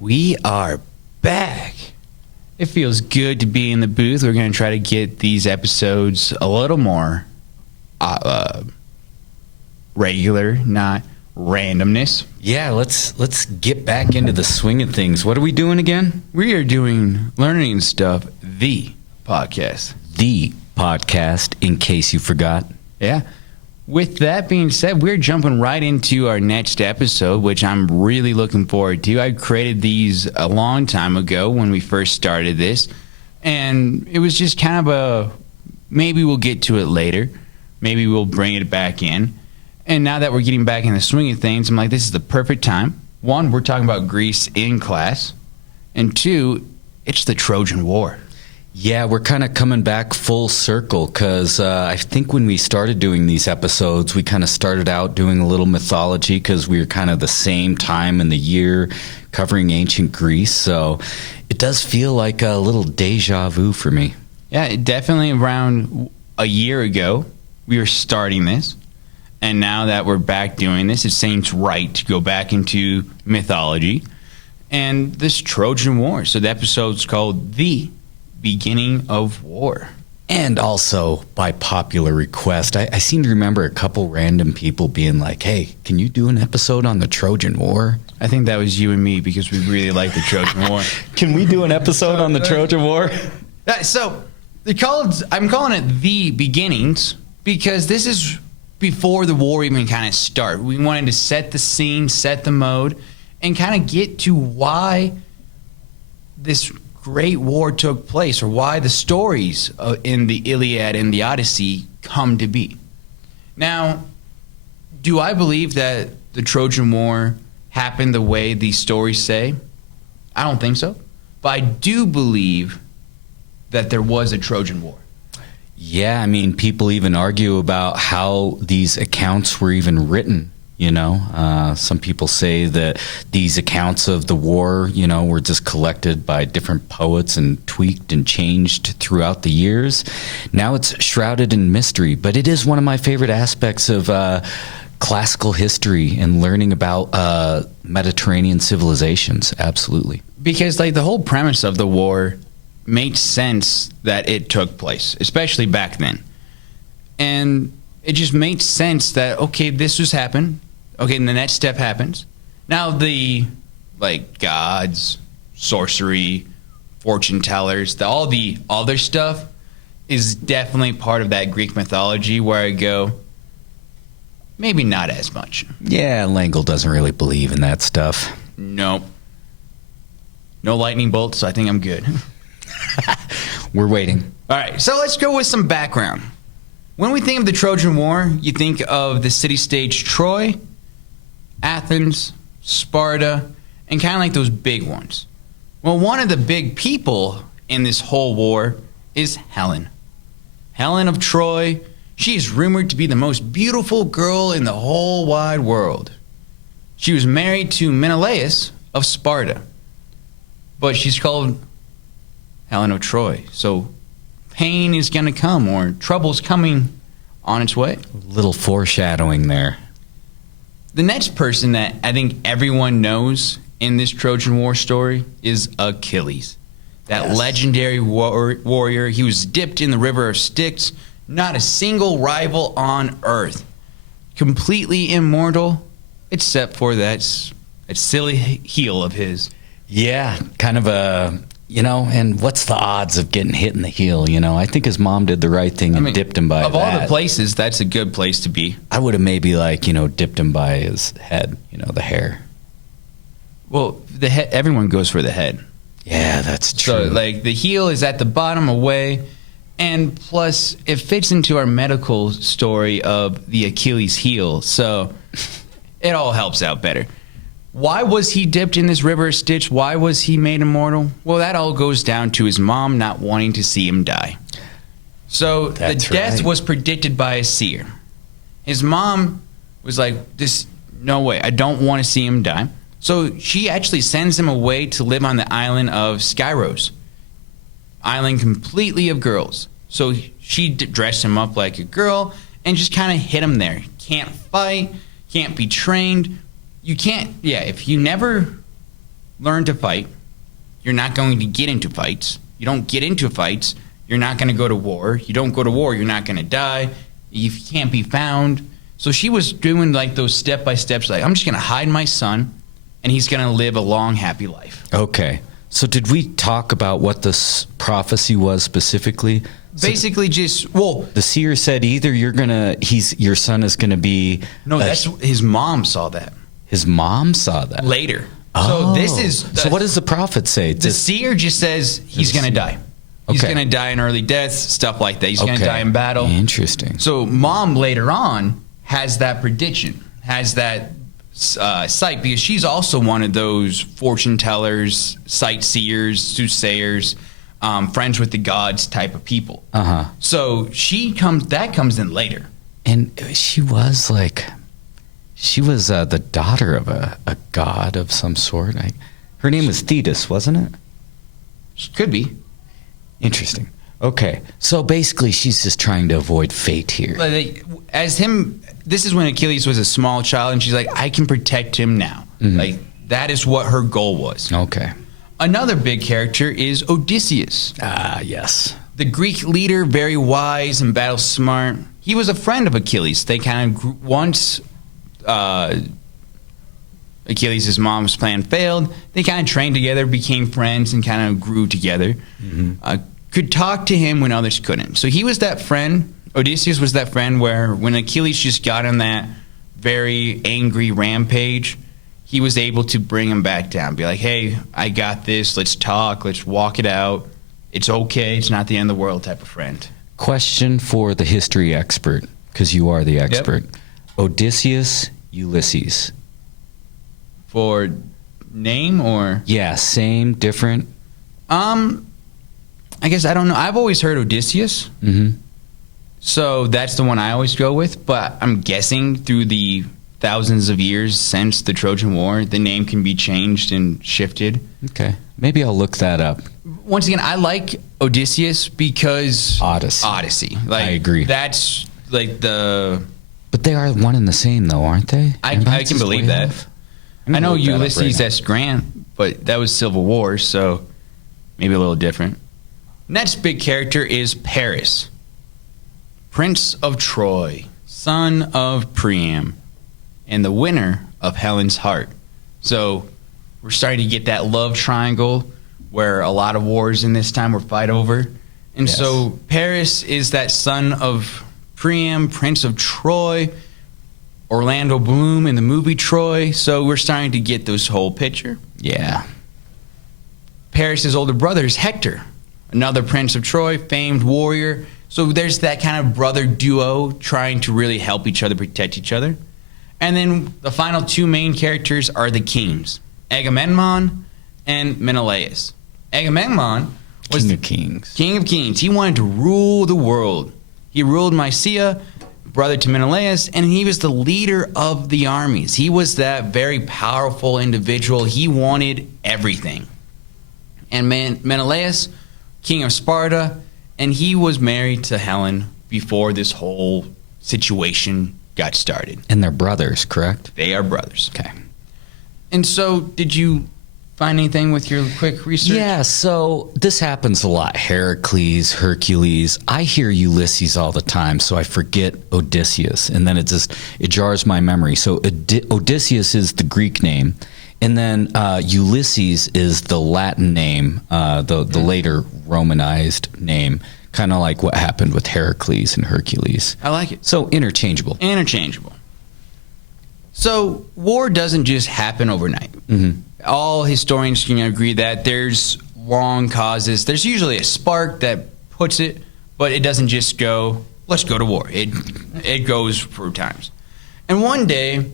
We are back. It feels good to be in the booth. We're going to try to get these episodes a little more regular, not randomness. Yeah, let's get back into the swing of things. What are we doing again? We are doing Learnin N Stuff, the podcast. The podcast, in case you forgot. Yeah. With that being said, we're jumping right into our next episode, which I'm really looking forward to. I created these a long time ago when we first started this, and it was just kind of a, maybe we'll get to it later. Maybe we'll bring it back in. And now that we're getting back in the swing of things, I'm like, this is the perfect time. One, we're talking about Greece in class. And two, it's the Trojan War. Yeah, we're kind of coming back full circle because I think when we started doing these episodes, we kind of started out doing a little mythology because we were kind of the same time in the year covering ancient Greece. So it does feel like a little deja vu for me. Yeah, definitely around a year ago, we were starting this. And now that we're back doing this, it seems right to go back into mythology and this Trojan War. So the episode's called The Beginning of War. And also, by popular request, I seem to remember a couple random people being like, hey, can you do an episode on the Trojan War? I think that was you and me because we really like the Trojan War. Can we do an episode on the Trojan War? So I'm calling it The Beginnings because this is before the war even kind of started. We wanted to set the scene, set the mode, and kind of get to why this great war took place, or why the stories in the Iliad and the Odyssey come to be. Now, do I believe that the Trojan War happened the way these stories say? I don't think so. But I do believe that there was a Trojan War. Yeah, I mean, people even argue about how these accounts were even written. You know, some people say that these accounts of the war, you know, were just collected by different poets and tweaked and changed throughout the years. Now it's shrouded in mystery, but it is one of my favorite aspects of classical history and learning about Mediterranean civilizations. Absolutely. Because like the whole premise of the war makes sense that it took place, especially back then. And it just made sense that, okay, this was happened. Okay, and the next step happens. Now the, like, gods, sorcery, fortune tellers, all the other stuff is definitely part of that Greek mythology where I go, maybe not as much. Yeah, Langle doesn't really believe in that stuff. Nope. No lightning bolts, so I think I'm good. We're waiting. All right, so let's go with some background. When we think of the Trojan War, you think of the city-stage Troy, Athens, Sparta, and kind of like those big ones. Well, one of the big people in this whole war is Helen. Helen of Troy, she is rumored to be the most beautiful girl in the whole wide world. She was married to Menelaus of Sparta, but she's called Helen of Troy. So pain is going to come, or trouble's coming on its way. A little foreshadowing there. The next person that I think everyone knows in this Trojan War story is Achilles. That legendary warrior. He was dipped in the river of Styx. Not a single rival on earth. Completely immortal, except for that silly heel of his. Yeah, kind of a, you know, and what's the odds of getting hit in the heel, you know? I think his mom did the right thing and dipped him by Of all the places, that's a good place to be. I would have maybe, like, you know, dipped him by his head, you know, the hair. Well, the head, everyone goes for the head. Yeah, that's true. So, like, the heel is at the bottom away, and plus, it fits into our medical story of the Achilles heel, so it all helps out better. Why was he dipped in this river of Styx? Why was he made immortal? Well, that all goes down to his mom not wanting to see him die. So the death was predicted by a seer. His mom was like, no way, I don't want to see him die. So she actually sends him away to live on the island of Skyros, island completely of girls. So she dressed him up like a girl and just kind of hid him there. Can't fight, can't be trained. You can't, if you never learn to fight. You're not going to get into fights. You don't get into fights, you're not going to go to war. You don't go to war, you're not going to die. You can't be found. So she was doing like those step-by-steps, like, I'm just going to hide my son, and he's going to live a long, happy life. Okay. So did we talk about what this prophecy was specifically? Basically, the seer said either your son is gonna be. No, that's his mom saw that. His mom saw that later. Oh. So this is. So what does the prophet say? The seer just says he's gonna die. He's gonna die in early death, stuff like that. He's gonna die in battle. Interesting. So mom later on has that prediction, has that sight, because she's also one of those fortune tellers, sightseers, soothsayers, friends with the gods type of people. So that comes in later. And she was the daughter of a god of some sort. Her name was Thetis, wasn't it? She could be. Interesting. Okay. So basically she's just trying to avoid fate here. This is when Achilles was a small child, and she's like, I can protect him now. Like, that is what her goal was. Okay. Another big character is Odysseus. Yes. The Greek leader, very wise and battle smart. He was a friend of Achilles. They kind of once Achilles' mom's plan failed, they kind of trained together, became friends, and kind of grew together. Could talk to him when others couldn't. So he was that friend. Odysseus was that friend where when Achilles just got on that very angry rampage, he was able to bring him back down. Be like, hey, I got this. Let's talk. Let's walk it out. It's okay. It's not the end of the world type of friend. Question for the history expert, because you are the expert. Yep. Odysseus, Ulysses. For name or? Yeah, same, different. I guess I don't know. I've always heard Odysseus. So that's the one I always go with. But I'm guessing through the thousands of years since the Trojan War, the name can be changed and shifted. Okay. Maybe I'll look that up. Once again, I like Odysseus because Odyssey. Like, I agree. That's like the... But they are one and the same, though, aren't they? I can believe that. I know Ulysses S. Grant, but that was Civil War, so maybe a little different. Next big character is Paris, Prince of Troy, son of Priam, and the winner of Helen's heart. So we're starting to get that love triangle where a lot of wars in this time were fight over. And so Paris is that son of Priam, Prince of Troy, Orlando Bloom in the movie Troy. So we're starting to get this whole picture. Yeah. Paris' older brother is Hector, another Prince of Troy, famed warrior. So there's that kind of brother duo trying to really help each other, protect each other. And then the final two main characters are the kings, Agamemnon and Menelaus. Agamemnon was King of Kings. King of Kings. He wanted to rule the world. He ruled Mysia, brother to Menelaus, and he was the leader of the armies. He was that very powerful individual. He wanted everything. And Menelaus, king of Sparta, and he was married to Helen before this whole situation got started. And they're brothers, correct? They are brothers. Okay. And so, did you find anything with your quick research? Yeah, so this happens a lot. Heracles, Hercules. I hear Ulysses all the time, so I forget Odysseus, and then it jars my memory. So Odysseus is the Greek name, and then Ulysses is the Latin name, the later Romanized name, kind of like what happened with Heracles and Hercules. I like it. So interchangeable. Interchangeable. So war doesn't just happen overnight. All historians can agree that there's long causes. There's usually a spark that puts it, but it doesn't just go, let's go to war. It goes through times. And one day,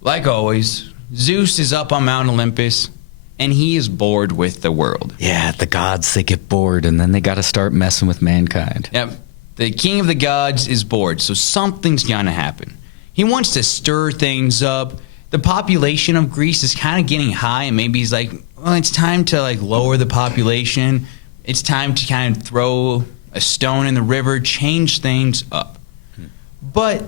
like always, Zeus is up on Mount Olympus, and he is bored with the world. Yeah, the gods, they get bored, and then they got to start messing with mankind. Yep. The king of the gods is bored, so something's going to happen. He wants to stir things up. The population of Greece is kind of getting high, and maybe he's like, well, it's time to like lower the population. It's time to kind of throw a stone in the river, change things up. But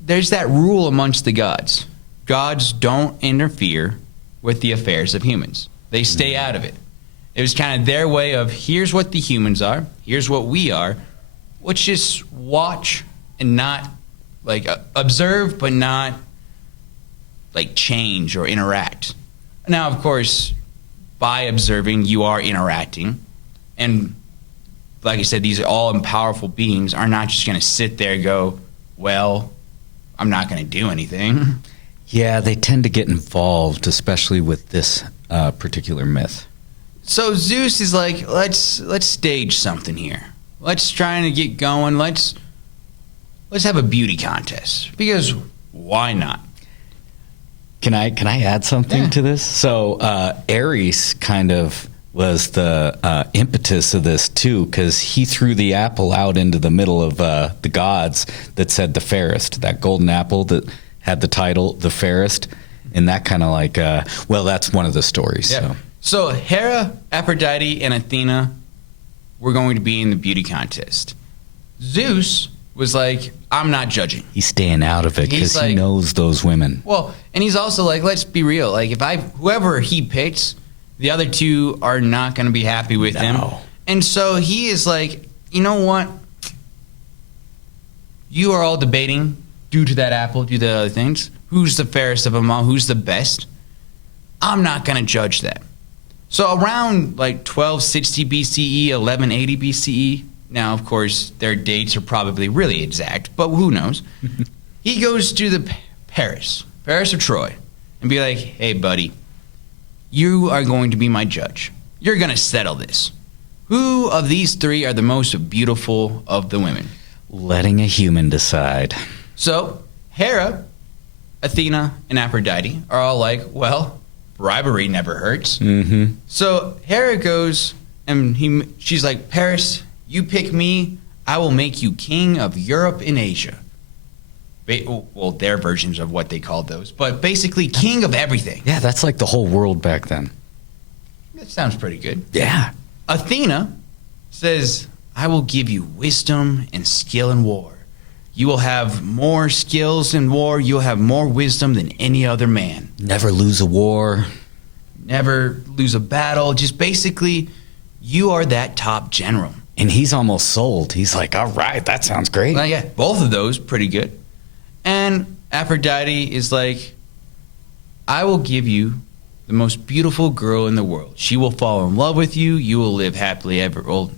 there's that rule amongst the gods. Gods don't interfere with the affairs of humans. They stay out of it. It was kind of their way of, here's what the humans are, here's what we are. Let's just watch and not, like, observe, but not, like, change or interact. Now, of course, by observing, you are interacting. And like I said, these all powerful beings are not just going to sit there and go, well, I'm not going to do anything. Yeah, they tend to get involved, especially with this particular myth. So Zeus is like, let's stage something here. Let's try to get going. Let's have a beauty contest, because why not? Can I add something to this? So Ares kind of was the impetus of this too, because he threw the apple out into the middle of the gods that said the fairest, that golden apple that had the title the fairest, and that kind of like, well, that's one of the stories. Yeah. So Hera, Aphrodite, and Athena were going to be in the beauty contest. Zeus was like, I'm not judging. He's staying out of it because like, he knows those women. Well, and he's also like, let's be real. Like, whoever he picks, the other two are not going to be happy with him. And so he is like, you know what? You are all debating due to that apple, due to the other things. Who's the fairest of them all? Who's the best? I'm not going to judge that. So around like 1260 BCE, 1180 BCE, now, of course, their dates are probably really exact, but who knows? He goes to the Paris of Troy, and be like, hey, buddy, you are going to be my judge. You're going to settle this. Who of these three are the most beautiful of the women? Letting a human decide. So Hera, Athena, and Aphrodite are all like, well, bribery never hurts. Mm-hmm. So Hera goes, and she's like, Paris, you pick me, I will make you king of Europe and Asia. Well, their versions of what they called those, but basically king of everything. Yeah, that's like the whole world back then. That sounds pretty good. Yeah. Athena says, I will give you wisdom and skill in war. You will have more skills in war. You'll have more wisdom than any other man. Never lose a war. Never lose a battle. Just basically, you are that top general. And he's almost sold. He's like, all right, that sounds great. Well, yeah, both of those, pretty good. And Aphrodite is like, I will give you the most beautiful girl in the world. She will fall in love with you. You will live happily ever. Well,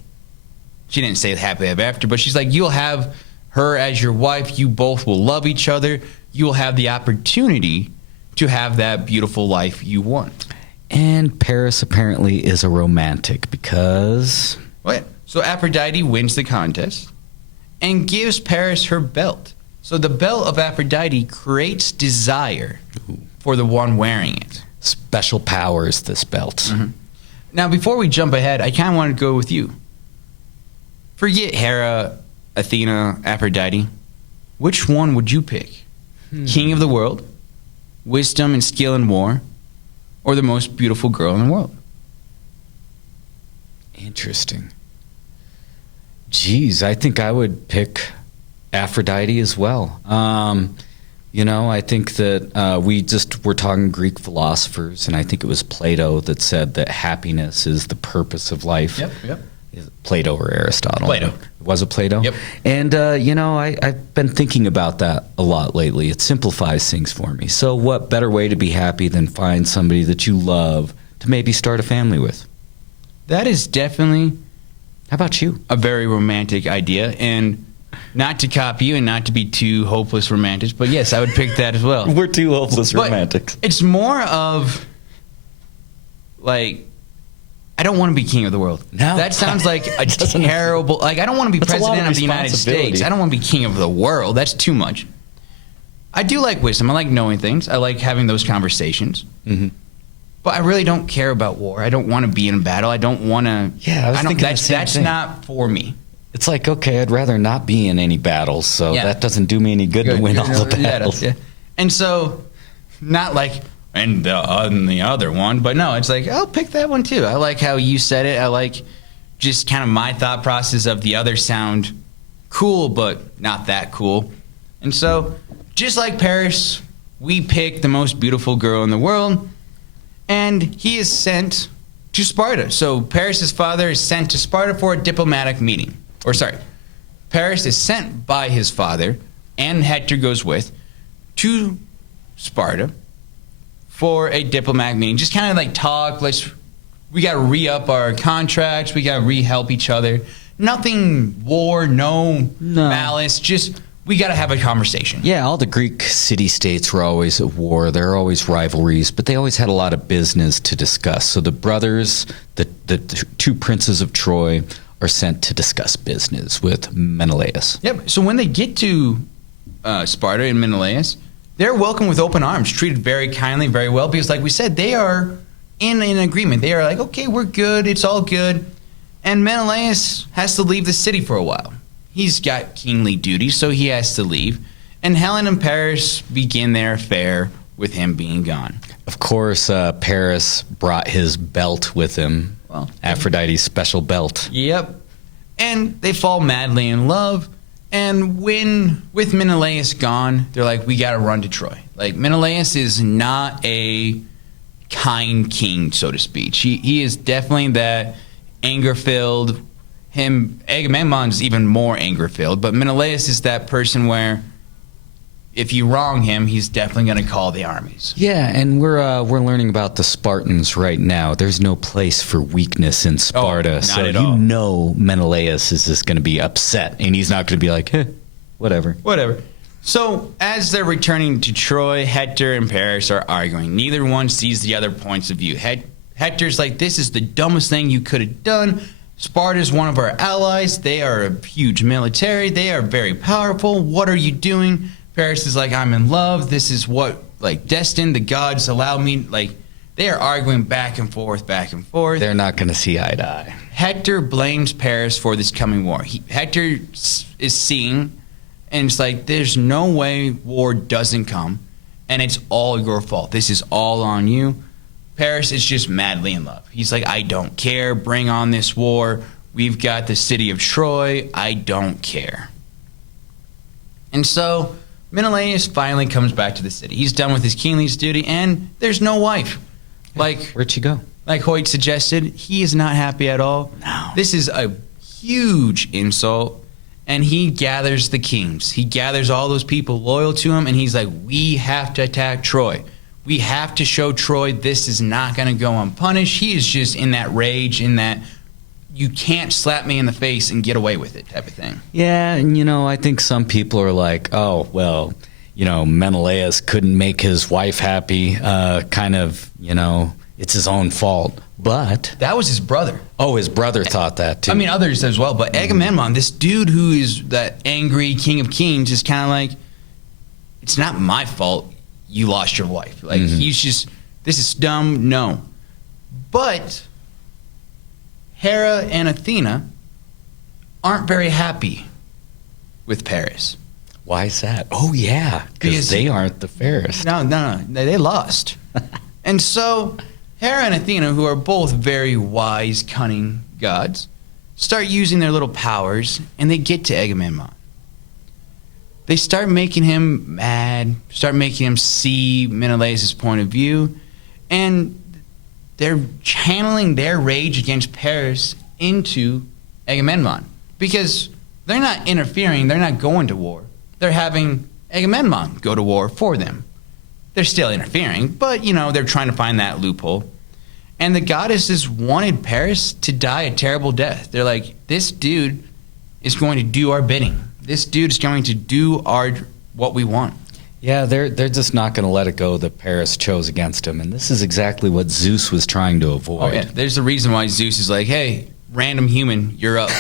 she didn't say happily ever after, but she's like, you'll have her as your wife. You both will love each other. You will have the opportunity to have that beautiful life you want. And Paris apparently is a romantic because... Oh, yeah. So Aphrodite wins the contest and gives Paris her belt. So the belt of Aphrodite creates desire for the one wearing it. Special powers, this belt. Mm-hmm. Now, before we jump ahead, I kind of want to go with you. Forget Hera, Athena, Aphrodite. Which one would you pick? King of the world, wisdom and skill in war, or the most beautiful girl in the world? Interesting. Geez, I think I would pick Aphrodite as well. You know, I think that we're talking Greek philosophers, and I think it was Plato that said that happiness is the purpose of life. Yep. Plato or Aristotle? Plato. Was it Plato? Yep. And, you know, I've been thinking about that a lot lately. It simplifies things for me. So what better way to be happy than find somebody that you love to maybe start a family with? That is definitely... How about you? A very romantic idea, and not to copy you and not to be too hopeless romantics, but yes, I would pick that as well. We're too hopeless romantics. It's more of, like, I don't want to be king of the world. No. That sounds like a terrible... Like, I don't want to be president of the United States. I don't want to be king of the world. That's too much. I do like wisdom. I like knowing things. I like having those conversations. Mm-hmm. But I really don't care about war. I don't want to be in battle. I don't want to... Yeah, I was thinking that's not for me. It's like, okay, I'd rather not be in any battles, so that doesn't do me any good to win all the battles. Yeah. And so, not like, and the other one, but no, it's like, I'll pick that one too. I like how you said it. I like just kind of my thought process of the other sound cool, but not that cool. And so, just like Paris, we pick the most beautiful girl in the world. and he is sent to Sparta. So Paris' father is sent to Sparta for a diplomatic meeting. Or sorry, Paris is sent by his father, and Hector goes with, to Sparta for a diplomatic meeting. Just kind of like talk, we got to re-up our contracts, we got to re-help each other. Nothing war, no malice, just we got to have a conversation. Yeah, all the Greek city-states were always at war. There are always rivalries, but they always had a lot of business to discuss. So the brothers, the two princes of Troy, are sent to discuss business with Menelaus. Yep. So when they get to Sparta and Menelaus, they're welcomed with open arms, treated very kindly, very well, because like we said, they are in an agreement. They are like, okay, we're good, it's all good. And Menelaus has to leave the city for a while. He's got kingly duties, so he has to leave. And Helen and Paris begin their affair with him being gone. Of course, Paris brought his belt with him. Well, Aphrodite's special belt. Yep. And they fall madly in love. And with Menelaus gone, they're like, we got to run to Troy. Like, Menelaus is not a kind king, so to speak. He is definitely that anger-filled. Agamemnon's even more anger-filled. But Menelaus is that person where if you wrong him, he's definitely going to call the armies. Yeah, and we're learning about the Spartans right now. There's no place for weakness in Sparta. Not so at all. You know Menelaus is just going to be upset, and he's not going to be like, whatever. So as they're returning to Troy, Hector and Paris are arguing. Neither one sees the other points of view. Hector's like, this is the dumbest thing you could have done. Sparta's one of our allies. They are a huge military. They are very powerful. What are you doing? Paris is like, I'm in love. This is what, destined. The gods allow me. They are arguing back and forth, back and forth. They're not going to see eye to eye. Hector blames Paris for this coming war. Hector is seeing, and it's like, there's no way war doesn't come, and it's all your fault. This is all on you. Paris is just madly in love. He's like, I don't care. Bring on this war. We've got the city of Troy. I don't care. And so Menelaus finally comes back to the city. He's done with his kingly's duty, and there's no wife. Where'd she go? Like Hoyt suggested, he is not happy at all. No. This is a huge insult, and he gathers the kings. He gathers all those people loyal to him, and he's like, we have to attack Troy. We have to show Troy this is not going to go unpunished. He is just in that rage, in that you can't slap me in the face and get away with it type of thing. Yeah, and I think some people are like, oh, well, Menelaus couldn't make his wife happy. It's his own fault. But that was his brother. Oh, his brother thought that too. I mean, others as well. But Agamemnon, this dude who is that angry king of kings, is kind of like, it's not my fault you lost your wife. He's just, this is dumb. No. But Hera and Athena aren't very happy with Paris. Why is that? Oh, yeah, because they aren't the fairest. No, they lost. And so Hera and Athena, who are both very wise, cunning gods, start using their little powers, and they get to Agamemnon. They start making him mad, start making him see Menelaus' point of view, and they're channeling their rage against Paris into Agamemnon. Because they're not interfering, they're not going to war. They're having Agamemnon go to war for them. They're still interfering, but, they're trying to find that loophole. And the goddesses wanted Paris to die a terrible death. They're like, this dude is going to do our bidding. This dude is going to do what we want. Yeah, they're just not going to let it go that Paris chose against him. And this is exactly what Zeus was trying to avoid. Oh, yeah. There's a reason why Zeus is like, hey, random human, you're up.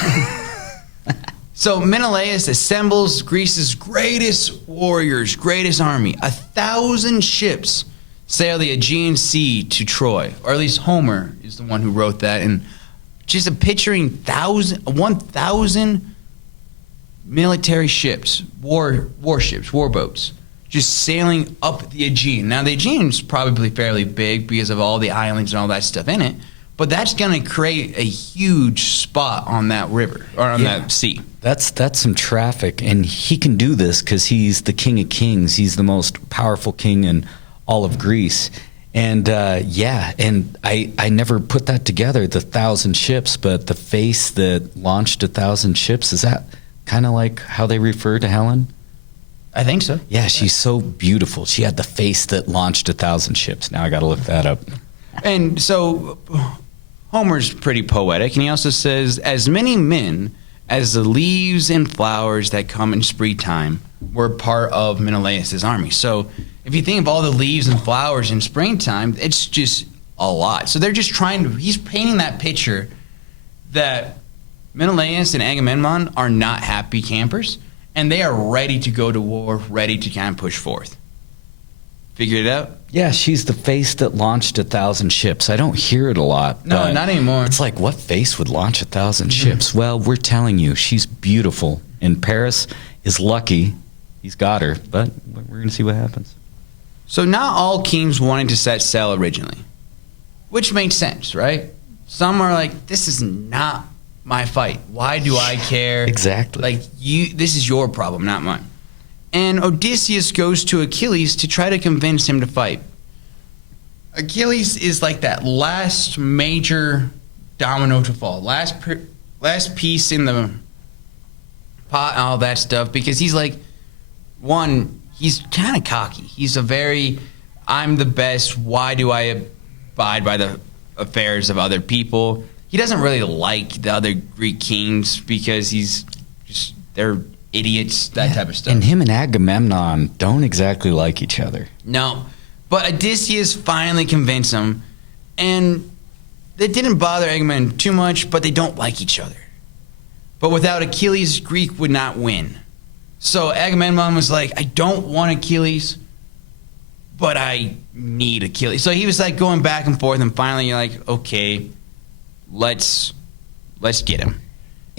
So Menelaus assembles Greece's greatest warriors, greatest army. 1,000 ships sail the Aegean Sea to Troy. Or at least Homer is the one who wrote that. And just picturing 1,000 military ships, warships, warboats, just sailing up the Aegean. Now, the Aegean's probably fairly big because of all the islands and all that stuff in it, but that's going to create a huge spot on that river, or on that sea. That's some traffic, and he can do this because he's the king of kings. He's the most powerful king in all of Greece. And and I never put that together, the 1,000 ships, but the face that launched 1,000 ships, is that kind of like how they refer to Helen? I think so. Yeah, she's so beautiful. She had the face that launched 1,000 ships. Now I got to look that up. And so Homer's pretty poetic, and he also says, as many men as the leaves and flowers that come in springtime were part of Menelaus' army. So if you think of all the leaves and flowers in springtime, it's just a lot. So they're just he's painting that picture that Menelaus and Agamemnon are not happy campers, and they are ready to go to war, ready to kind of push forth. Figured it out? Yeah, she's the face that launched 1,000 ships. I don't hear it a lot. No, not anymore. It's like, what face would launch 1,000 ships? Well, we're telling you, she's beautiful. And Paris is lucky. He's got her, but we're going to see what happens. So not all kings wanted to set sail originally, which makes sense, right? Some are like, this is not my fight. Why do I care? Exactly. Like, this is your problem, not mine. And Odysseus goes to Achilles to try to convince him to fight. Achilles is like that last major domino to fall, last piece in the pot and all that stuff, because he's like, he's kind of cocky. He's I'm the best. Why do I abide by the affairs of other people? He doesn't really like the other Greek kings because they're idiots, that type of stuff. And him and Agamemnon don't exactly like each other. No. But Odysseus finally convinced him, and it didn't bother Agamemnon too much, but they don't like each other. But without Achilles, Greek would not win. So Agamemnon was like, I don't want Achilles, but I need Achilles. So he was like going back and forth, and finally you're like, okay, let's get him.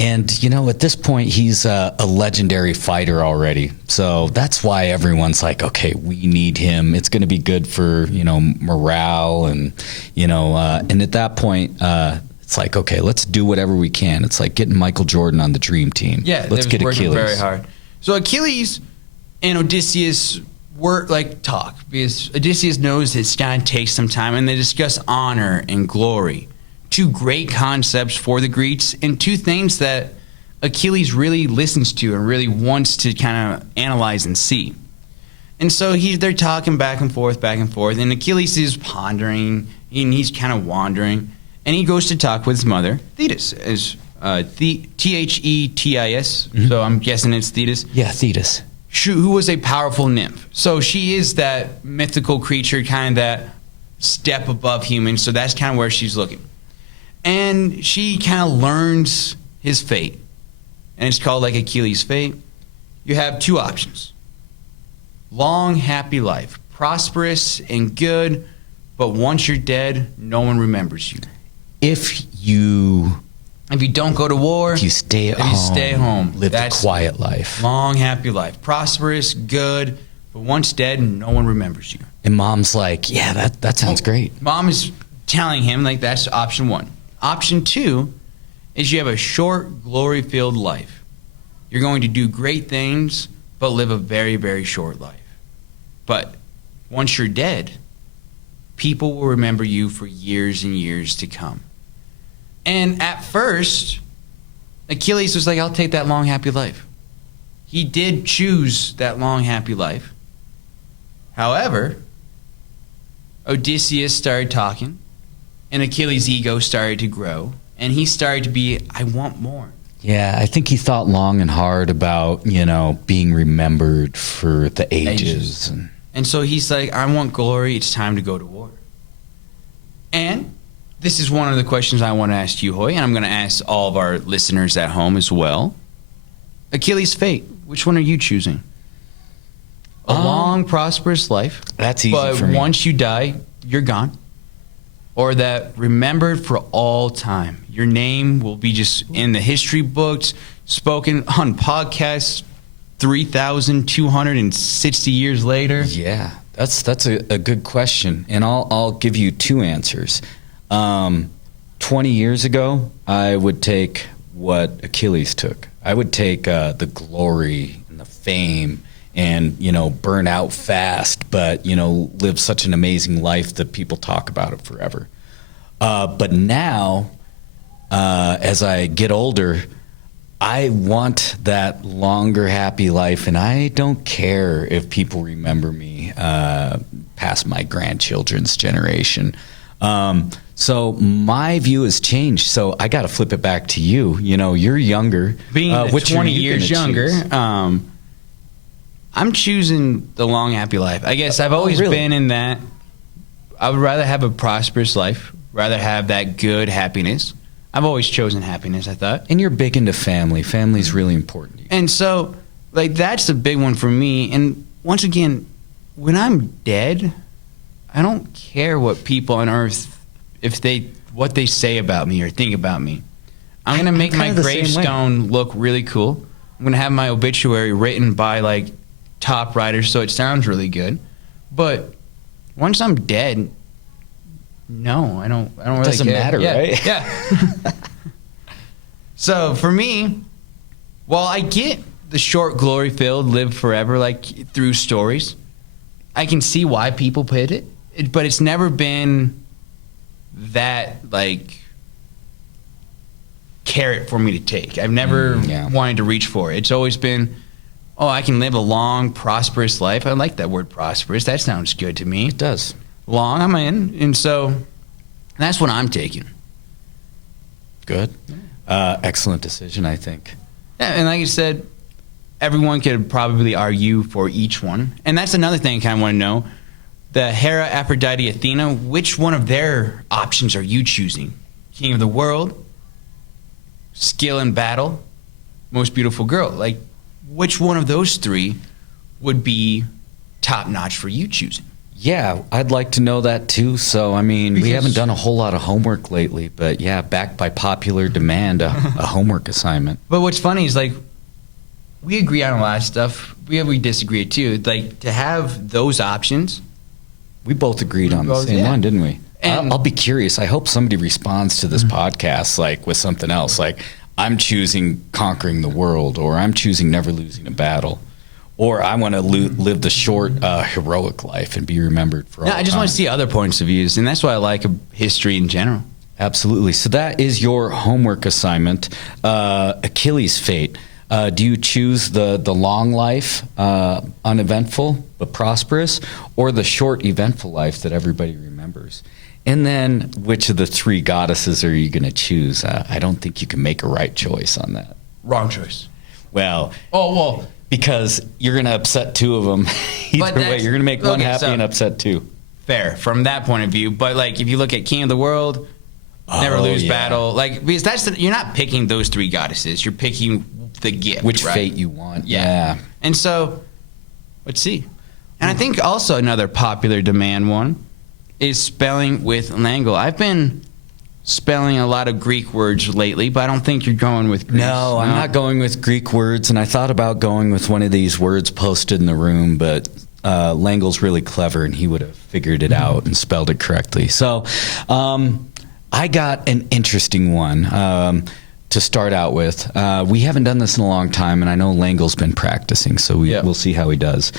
And, at this point, he's a legendary fighter already. So that's why everyone's like, okay, we need him. It's going to be good for, morale. And, and at that point, it's like, okay, let's do whatever we can. It's like getting Michael Jordan on the dream team. Yeah, let's get working Achilles. Very hard. So Achilles and Odysseus talk, because Odysseus knows it's going to take some time, and they discuss honor and glory. Two great concepts for the Greeks, and two things that Achilles really listens to and really wants to kind of analyze and see. And so they're talking back and forth, and Achilles is pondering, and he's kind of wandering, and he goes to talk with his mother, Thetis, Thetis, so I'm guessing it's Thetis. Yeah, Thetis. Who was a powerful nymph. So she is that mythical creature, kind of that step above human, so that's kind of where she's looking. And she kind of learns his fate. And it's called like Achilles' fate. You have two options. Long, happy life. Prosperous and good, but once you're dead, no one remembers you. If you don't go to war, if you stay at home, live the quiet life. Long, happy life. Prosperous, good, but once dead, no one remembers you. And Mom's like, yeah, that sounds great. Mom is telling him, like, that's option one. Option two is you have a short, glory-filled life. You're going to do great things, but live a very, very short life. But once you're dead, people will remember you for years and years to come. And at first, Achilles was like, I'll take that long, happy life. He did choose that long, happy life. However, Odysseus started talking, and Achilles' ego started to grow, and he started to be, I want more. Yeah, I think he thought long and hard about, being remembered for the ages. And so he's like, I want glory, it's time to go to war. And this is one of the questions I want to ask you, Hoy, and I'm going to ask all of our listeners at home as well. Achilles' fate, which one are you choosing? A long, prosperous life. That's easy for me. But once you die, you're gone. Or that remembered for all time. Your name will be just in the history books, spoken on podcasts 3,260 years later. Yeah, that's a good question. And I'll give you two answers. 20 years ago, I would take what Achilles took. I would take the glory and the fame and, burn out fast, but, live such an amazing life that people talk about it forever. But now, as I get older, I want that longer, happy life, and I don't care if people remember me past my grandchildren's generation. So my view has changed. So I got to flip it back to you. You're younger. Being which 20 you years younger, I'm choosing the long, happy life. I guess I've always been in that. I would rather have a prosperous life, rather have that good happiness. I've always chosen happiness, I thought. And you're big into family. Family's really important to you. And so, that's the big one for me. And once again, when I'm dead, I don't care what people on earth, what they say about me or think about me. I'm going to make my gravestone look really cool. I'm going to have my obituary written by, top writers, so it sounds really good. But once I'm dead, no, I don't really care. It doesn't matter, right? Yeah. So for me, while I get the short, glory-filled, live forever, through stories, I can see why people put it, but it's never been that, carrot for me to take. I've never wanted to reach for it. It's always been, I can live a long, prosperous life. I like that word prosperous. That sounds good to me. It does. Long, I'm in. And so that's what I'm taking. Good. Excellent decision, I think. Yeah, and like I said, everyone could probably argue for each one. And that's another thing I kind of want to know. The Hera, Aphrodite, Athena, which one of their options are you choosing? King of the world, skill in battle, most beautiful girl. Which one of those three would be top-notch for you choosing? Yeah, I'd like to know that too. So, we haven't done a whole lot of homework lately, but yeah, backed by popular demand, a homework assignment. But what's funny is we agree on a lot of stuff. We disagree too. To have those options. We both agreed on the same one, didn't we? And I'll be curious. I hope somebody responds to this podcast with something else. I'm choosing conquering the world, or I'm choosing never losing a battle. Or I want to live the short, heroic life and be remembered for all time. I just want to see other points of views, and that's why I like history in general. Absolutely. So that is your homework assignment, Achilles' fate. Do you choose the long life, uneventful but prosperous, or the short, eventful life that everybody remembers? And then which of the three goddesses are you going to choose? I don't think you can make a right choice on that. Wrong choice. Well. Because you're going to upset two of them. Either way, you're going to make one happy and upset two. Fair, from that point of view. But, if you look at King of the World, never lose battle. Because you're not picking those three goddesses. You're picking the gift, which fate you want. Yeah. And so, let's see. And I think also another popular demand one is spelling with Language. I've been spelling a lot of Greek words lately, but I don't think you're going with Greece. No, I'm not going with Greek words, and I thought about going with one of these words posted in the room, but Langel's really clever, and he would have figured it out and spelled it correctly. So I got an interesting one to start out with. We haven't done this in a long time, and I know Langel's been practicing, so we'll see how he does.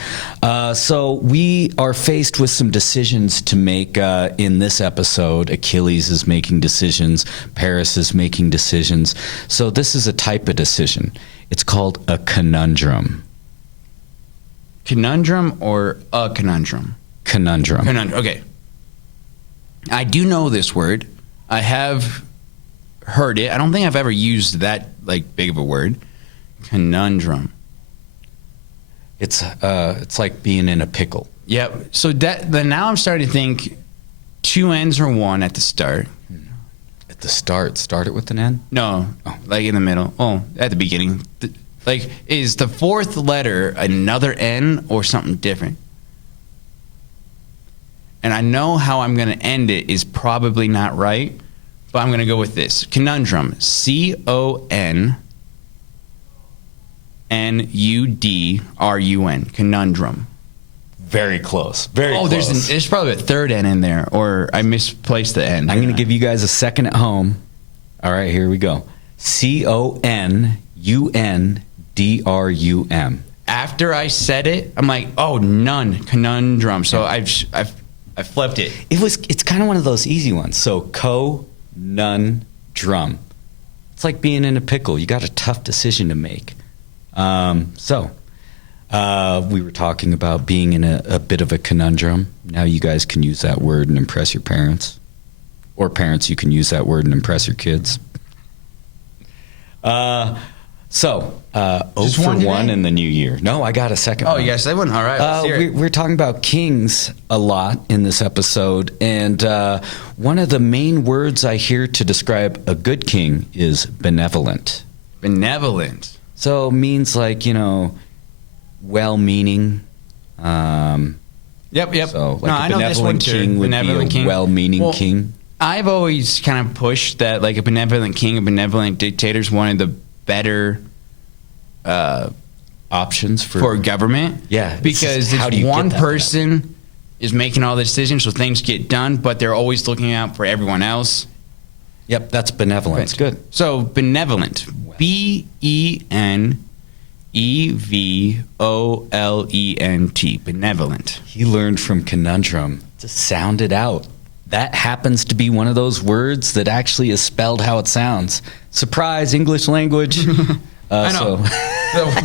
So we are faced with some decisions to make in this episode. Achilles is making decisions. Paris is making decisions. So this is a type of decision. It's called a conundrum. Conundrum or a conundrum? Conundrum. Okay. I do know this word. I have heard it. I don't think I've ever used that big of a word. Conundrum. It's like being in a pickle. Yeah. So now I'm starting to think two N's or one at the start. At the start? Start it with an N? No. In the middle. Oh, at the beginning. Is the fourth letter another N or something different? And I know how I'm going to end it is probably not right. But I'm going to go with this. Conundrum. C-O-N-N-U-D-R-U-N. Conundrum. Very close. Very close. There's probably a third N in there, or I misplaced the N. I'm going to give you guys a second at home. All right, here we go. C-O-N-U-N-D-R-U-M. after I said it, I'm like, oh, none, conundrum. So I flipped it. It's kind of one of those easy ones. So co-nun-drum. It's like being in a pickle. You got a tough decision to make. We were talking about being in a bit of a conundrum. Now you guys can use that word and impress your parents. Or parents, you can use that word and impress your kids. 0 for 1 in the new year. No, I got a second one. Oh, yes, I wouldn't. All right, let's hear it. We're talking about kings a lot in this episode, and one of the main words I hear to describe a good king is benevolent. Benevolent. So it means like, well-meaning. Yep. So like no, a I know this one benevolent too. king would Benevolent be a well-meaning king. I've always kind of pushed that like a benevolent king, a benevolent dictator is one of the better options for government. Yeah. Because it's one person is making all the decisions, so things get done, but they're always looking out for everyone else. Yep, that's benevolence. Good. So benevolent. BENEVOLENT. Benevolent. He learned from conundrum to sound it out. That happens to be one of those words that actually is spelled how it sounds. Surprise, English language. I know.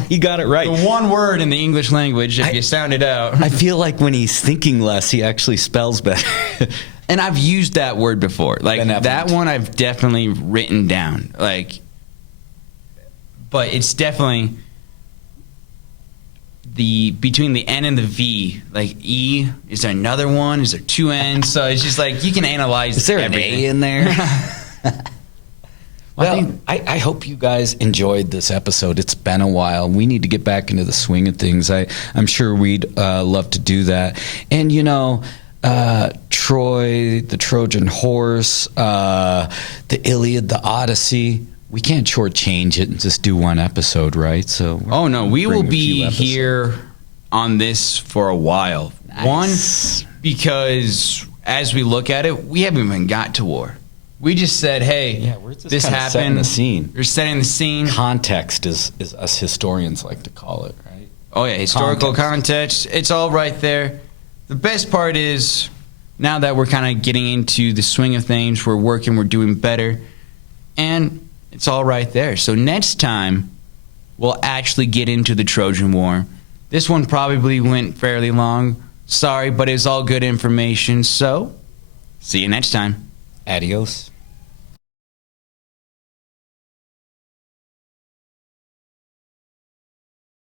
He got it right. The one word in the English language, if you sound it out. I feel like when he's thinking less, he actually spells better. And I've used that word before. Like benevolent. That one I've definitely written down. But it's definitely between the N and the V, like E, is there another one? Is there 2 N's? So it's just like you can analyze Is there everything. an A in there? Well, I hope you guys enjoyed this episode. It's been a while. We need to get back into the swing of things. I'm sure we'd love to do that. And, Troy, the Trojan horse, the Iliad, the Odyssey. We can't shortchange it and just do one episode, right? So, oh no, we will be here on this for a while. Nice. One, because as we look at it, we haven't even got to war. We just said, hey, we're just this happened. Setting the scene. We're setting the scene. Context is us historians like to call it, right? Oh yeah, historical context. It's all right there. The best part is now that we're kind of getting into the swing of things, we're working, we're doing better, and it's all right there. So next time, we'll actually get into the Trojan War. This one probably went fairly long. Sorry, but it's all good information. So, see you next time. Adios.